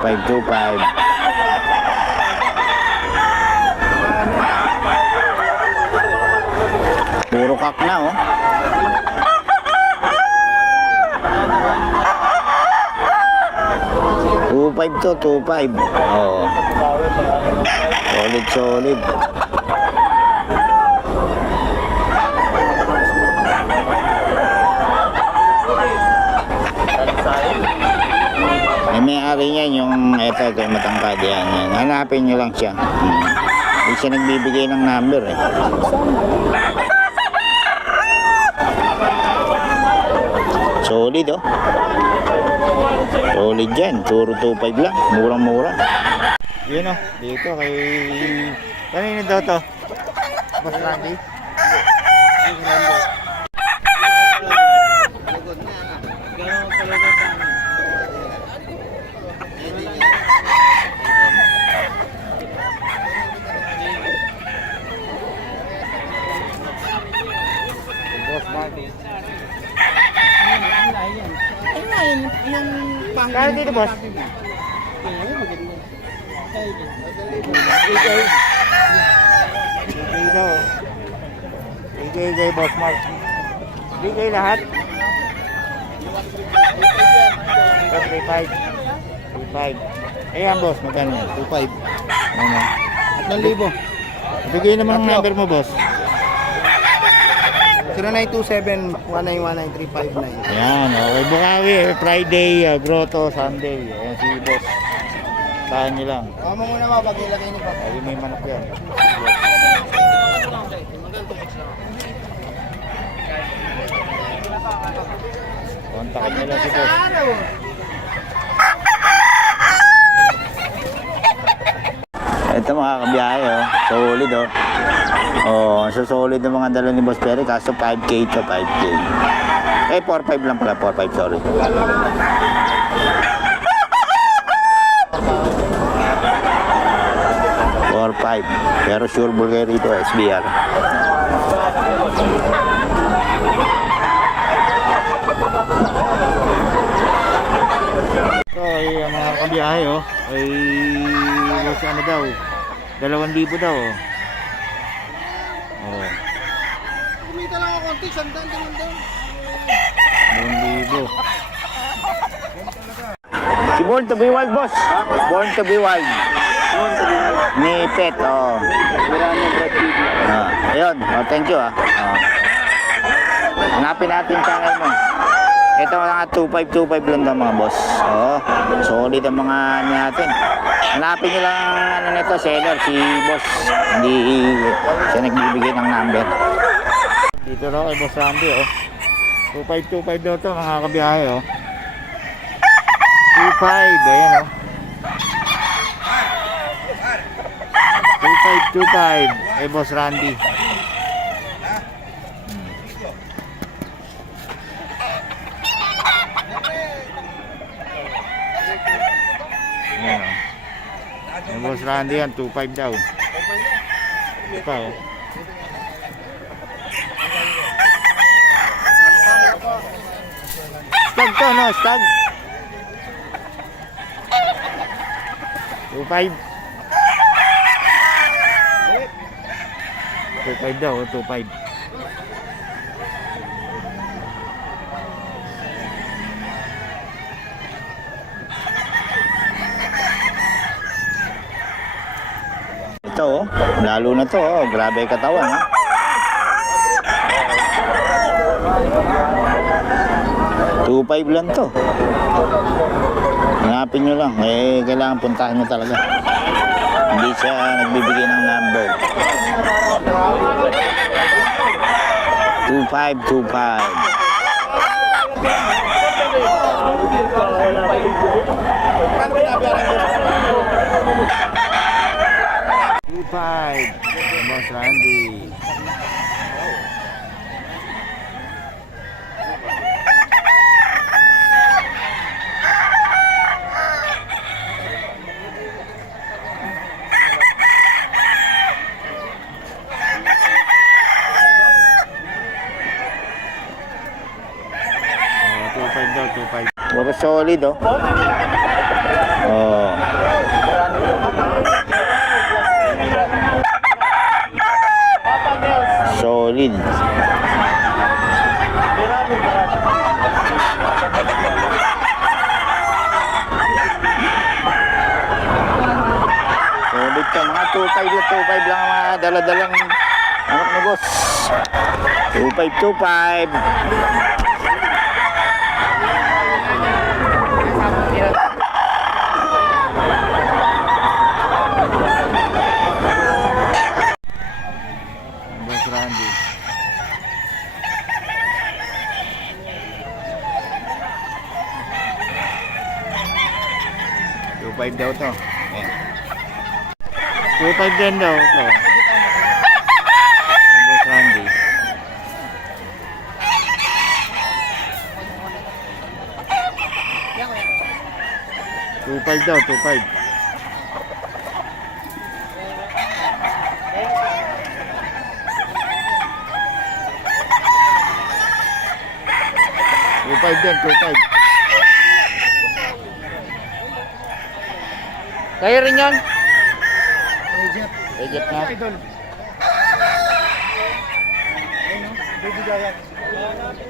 2525. Puro kak na oh. $2.5 to $2.5. Oh. Solid. May-ari niyan yung ito yung matangkad yan. Hanapin nyo lang siya. Hindi siya nagbibigay ng number eh. Solid oh. Solid yan. Turo 2.5 lang. Murang-mura. Yun oh. Dito kay... Kanino daw to? Boss Randy? Kaya dito boss? Bigay boss Mark. Bigay lahat. 3.5. Ayan boss, magkano? 2.5. Ano? 1,000. Bigay naman ang number mo boss. 0927-1919-359. Ayan, okay. Bukawi, Friday, Grotto, Sunday. Ayan si boss. Tahan nyo lang. Kama muna mga pag-ilagay ni Papa. Ay, may manok yan. Kontakin nyo lang si boss. Ito mga kabiyahe oh. Solid oh. Oh, so solid ng mga dala ni Boss Perry kaso 5K to 5K. Eh 4.5 lang pala, 4.5 sorry. 4.5 pero sure bull kayo rito SBR. So ay mga kabiyahe oh. Ay was ano daw 2,000 daw oh. Oh. Kumita lang ako konti, sandan din daw. 2,000. Si Born to be Wild boss. Born to be Wild. Ni Pet oh. Ayun, oh, thank you ah. Oh. Hanapin natin channel mo. Ito mga 2.5 lang daw mga boss. Oh, solid ang mga natin. Hanapin nyo lang ano nito, seller, si boss. Hindi siya nagbibigay ng number. Dito raw kay Boss Randy oh. 2.5 daw to mga kabiyahe oh. 2.5 ayan oh. 2.5 kay Boss Randy. Ayan oh. Yung Boss Randy yan, 2.5 daw. Ito oh. Stag to no, stag. 2.5. 2.5 daw, 2.5. Ito oh, lalo na to oh, grabe katawan ha. $2.5 lang to. Hanapin nyo lang, eh kailangan puntahan nyo talaga. Hindi siya nagbibigay ng number. 2.5 Boss Randy. Puro solid oh. Oh. Ito, mga 2.5 lang ang mga daladalang manok ni boss. 2.5. Boss Randy. $2.5 daw to. Ayan. 2.5 din daw to. Boss Randy. $2.5 daw, 2.5. Din, 2.5. Kaya rin yan? Egypt na. Idol. Ayun o, Baby Gayat.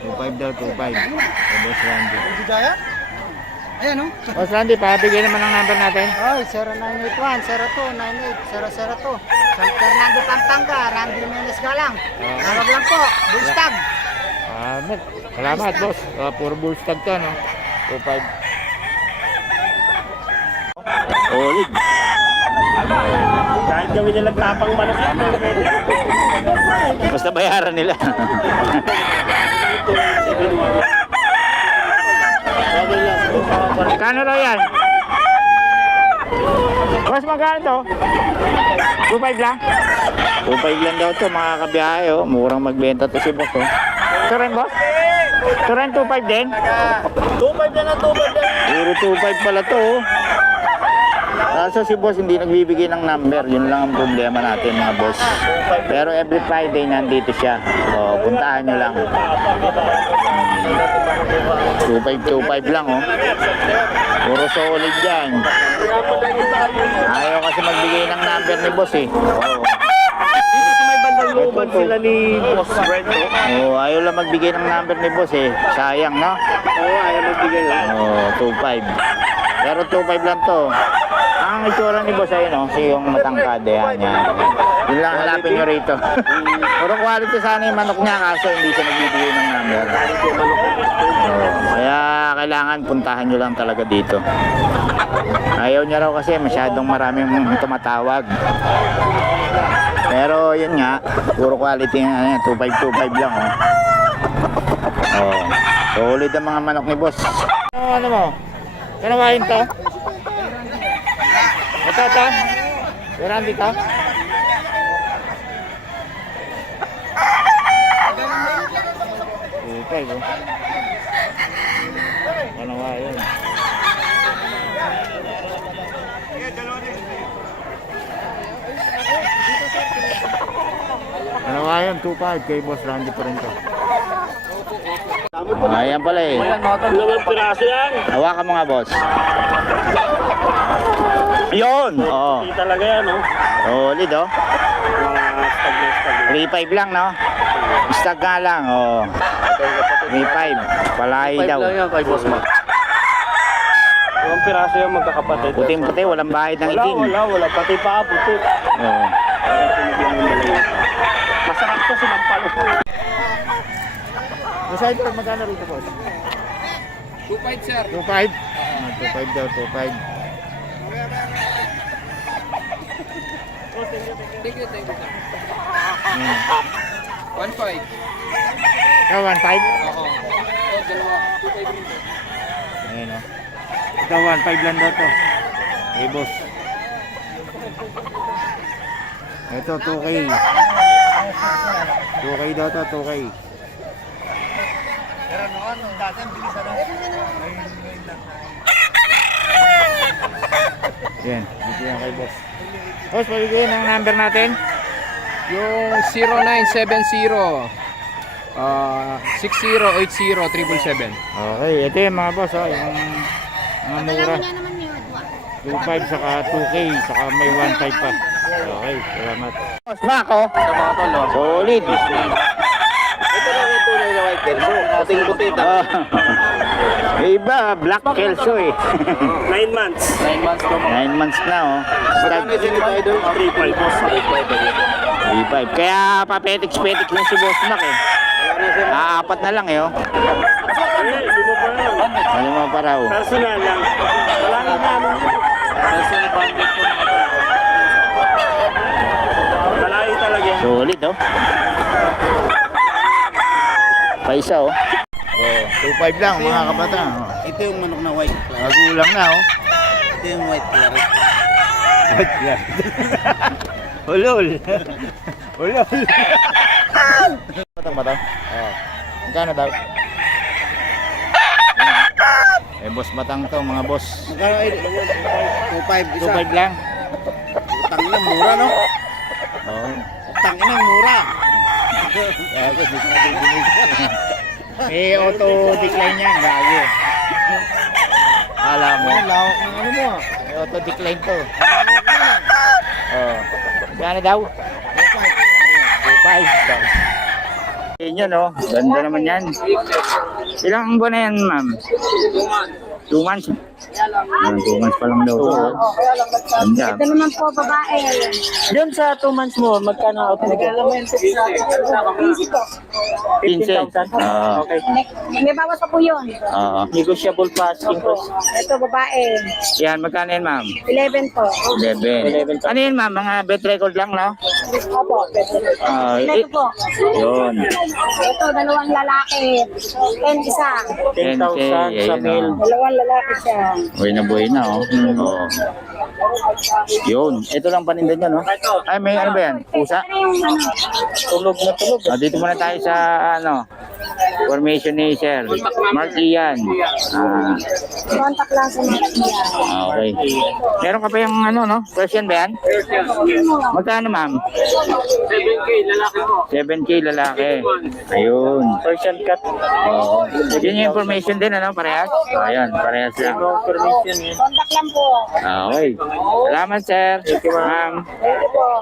2.5 daw, 2.5. Kay Boss Randy. Baby Gayat? Ayan o. Boss Randy, pabigay naman ang number natin. Ay, 0981 0298 002. San Fernando, Pampanga, Randy Menes Galang. Tawag lang po, Bullstag. Salamat, boss. Puro bullstag to, no? 2.5. Solid. Kahit gawin nilang tapang manok yan. Basta bayaran nila. Kano raw yan? Boss, magkano to? 2.5 lang? 2.5 lang daw to, mga kabiyahe, oh. Murang magbenta to si boss, oh. Ito rin, boss? Ito rin, 2.5 din? 2.5 na 2.5 na. Puro 2.5 pala to, oh. Kaso si boss hindi nagbibigay ng number. Yun lang ang problema natin, mga boss. Pero every Friday nandito siya. So, puntahan nyo lang. 2.5 lang, oh. Puro solid yan. Ayaw kasi magbigay ng number ni boss, eh. Oo. May bandang looban sila ni Boss Brent. Oh, ayaw lang magbigay ng number ni boss, eh. Sayang, no? Oo, ayaw magbigay lang. Oh, 2.5. Pero 2.5 lang to. Ang itsura ni boss ay, no? Si yung matangkad, yan. Yun lang hanapin nyo rito. Puro quality sana yung manok niya, kaso hindi siya nagbibigay ng number. Oh, kaya kailangan puntahan nyo lang talaga dito. Ayaw niya raw kasi masyadong maraming tumatawag. Pero yun nga, puro quality nga, 2.5 lang, oh. Oh, solid ang mga manok ni boss. Ano mo? Kanawain to? Ito. Meron dito? Okay, oh. Kanawain. Kanawain, 2.5 kay Boss Randy pa rin to. Ayan pala, eh. Dalawang piraso yan. Hawakan mo nga, boss. Yun! Oo. Hindi talaga yan, no? Solid, oh. Mga stag na stag. 3.5 lang, no? Stag nga lang, oh. 3.5. Palay daw. lang yan kay Boss Mac. Dalawang piraso yan magkakapatid. Puting-puti, walang bahid ng itim. Wala. Pati pa, puti. Oo. Masarap to sinampalo. Masaya ito, magkano rito, boss? 2.5 sir. 2.5? 2.5 daw, 2.5. Thank you sir. 1.5. Ikaw, 1.5? Oo. Dalawa. 2.5 rin sir. Ayan, oh. Ito, 1.5 lang daw to. Hey, boss. Ito, 2K. 2K daw to, 2K. Pero noon, dati ang bilis na. Yan, dito yan kay boss. Boss, pabigyan ng number natin. Yung 0970 6080 777. Okay, ito yung mga boss, oh, yung mga mura. 2.5 saka 2K, saka may 1.5 pa. Okay, salamat. Boss Mac, oh. Solid. Ito lang yung tunay na white girl. Puting-puti. May iba, Black Kelso eh. 9 months. 9 months to mga. 9 months na oh. Stag 3.5 boss. 3.5. Kaya papetiks-petiks lang si Boss Mac eh. Apat na lang eh oh. Hindi mo pa yan. Ano mo pa raw? Personal lang. Wala nang namin yun. Personal bandit to mga tol. Malayo talaga yan. Solid oh. Paisa oh. Oh, 2.5 lang mga kabata. Oh. Ito yung manok na white. Magulang na oh. Ito yung white claret. What yan? Ulol. Ulol. Matang ba to? Oo. Magkano daw? Eh, boss matang to mga boss. Magkano ay 2.5 isa. 2.5 lang. Tangina mura no? Oo. Tangina mura. Kaya ko, di ko nadidinig. May auto decline yan, gago. Alam mo. Lawak ng ano mo. May auto decline to. Oh. Gano daw? 2.5. Yun yun, oh. Ganda naman yan. Ilang buwan na yan, ma'am? 2 months. 2 months pa lang daw. Oh. Ganda. Ito naman po, babae. Diyan sa 2 months mo, magkano out mo? Easy po. 15,000. Oo. Okay. May bawas pa po yun. Oo. Negotiable pa asking price. Ito, babae. Yan, magkano yan, ma'am? 11 po. 11. Ano yun, ma'am? Mga bet record lang, no? Opo. Ito po. Yun. Ito, dalawang lalaki. 10 isa. 10,000 sa ayun, male. oh. Dalawang lalaki siya. Buhay na, oh. Oo. Yun. Ito lang paninda nyo, no? Ay, may ano ba yan? Pusa? Ano yung ano? Tulog na tulog. Ah, dito muna tayo sa, ano, formation ni Sir. Mark Ian. Contact lang sa mga niya. Okay. Meron ka pa yung, ano, no? Question ba yan? Magkano, ma'am? 7K, lalaki mo. 7K lalaki. Ayun. Persian cat. Oo. Yun yung information din, ano? Parehas? Ayan, parehas lang. Permission eh. Contact lang po. Okay. Salamat, sir. Ma'am. Thank you po.